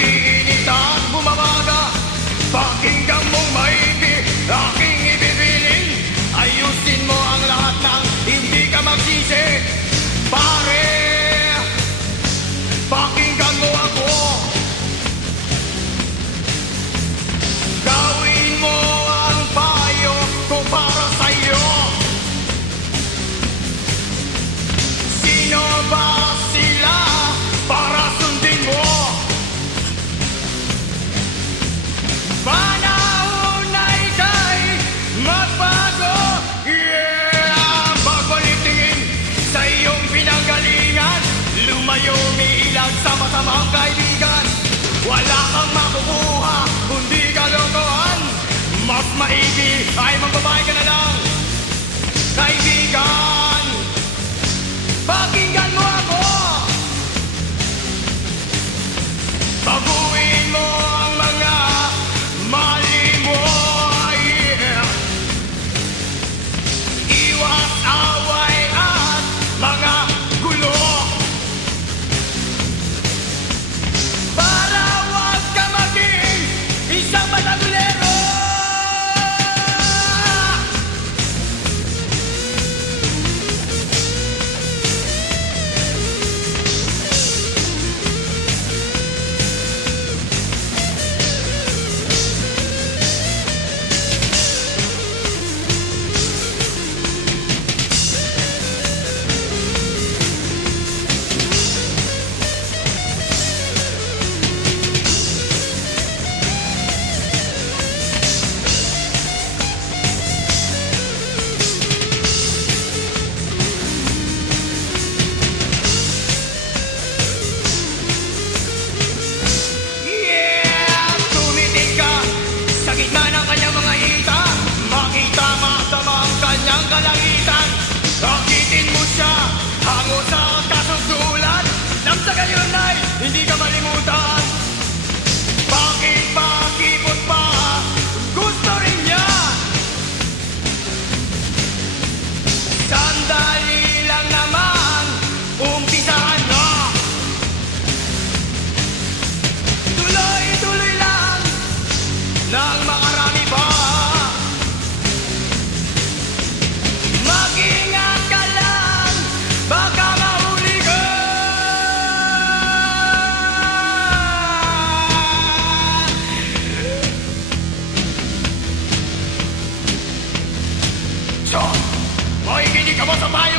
nag-iinit at bumamaga. Pakinggan mong maigi aking ibibilin. Ayusin mo ang lahat ng hindi ka magsisi. Pare, pakinggan mo ako. Gawin mo ang payo ko para sa'yo. Sino ba sila para sundin mo? Panahon na ika'y magbago. Yeah! Magbalik tingin sa iyong pinanggalingan. Lumayo umiilag sa masamang kaibigan. Wala kang makukuha kundi kalokohan. Mas maigi ay magbabae ka na lang, kaibigan. Pakinggan mo ako. Baguhin mo ang mga mali mo. Yeah. Iwas away at mga gulo. Para wag ka maging isang matagulero. Hindi ka malimutan. Bakit pakipot pa? Gusto rin niya. Sandali lang naman, umpisahan na. Tuloy-tuloy lang nang makarami pa. Mag-ingat ka lang, baka mahuli ka. John, makikinig ka ba sa payo